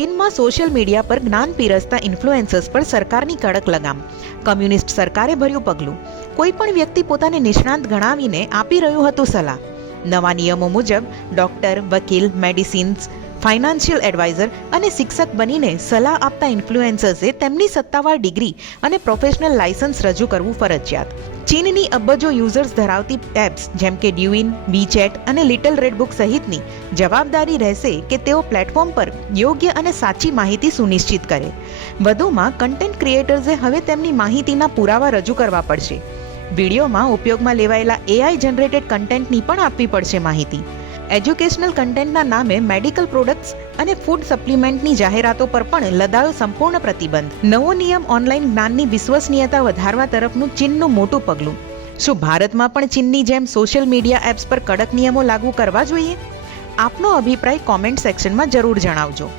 ચીનમાં social media પર જ્ઞાન પીરસતા ઇન્ફ્લુએન્સર્સ પર સરકારની કડક લગામ. કમ્યુનિસ્ટ સરકારે ભર્યું પગલું. કોઈ પણ વ્યક્તિ પોતાને નિષ્ણાંત ગણાવીને આપી રહ્યું હતું સલાહ. નવા નિયમો મુજબ ડોક્ટર, વકીલ, મેડિસિન્સ, ફાઇનાન્શિયલ એડવાઇઝર અને શિક્ષક બનીને સલાહ આપતા ઇન્ફ્લુએન્સર્સે તેમની સત્તાવાર ડિગ્રી અને પ્રોફેશનલ લાયસન્સ રજૂ કરવું ફરજિયાત. ચીનની અબજો યુઝર્સ ધરાવતી એપ્સ જેમ કે ડ્યુઇન, વીચેટ અને લિટલ રેડ બુક સહિતની જવાબદારી રહેશે કે તેઓ પ્લેટફોર્મ પર યોગ્ય અને સાચી માહિતી સુનિશ્ચિત કરે. વધુમાં કન્ટેન્ટ ક્રિએટર્સે હવે તેમની માહિતીના પુરાવા રજૂ કરવા પડશે. વિડીયોમાં ઉપયોગમાં લેવાયેલા AI જનરેટેડ કન્ટેન્ટની પણ આપવી પડશે માહિતી. એજ્યુકેશનલ કન્ટેન્ટના નામે મેડિકલ પ્રોડક્ટ્સ અને ફૂડ સપ્લિમેન્ટની જાહેરાતો પર પણ લદાયો સંપૂર્ણ પ્રતિબંધ. નવો નિયમ ઓનલાઈન જ્ઞાનની વિશ્વસનીયતા વધારવા તરફનું ચીનનું મોટું પગલું. શું ભારતમાં પણ ચીનની જેમ સોશિયલ મીડિયા એપ્સ પર કડક નિયમો લાગુ કરવા જોઈએ? આપનો અભિપ્રાય કોમેન્ટ સેક્શનમાં જરૂર જણાવજો.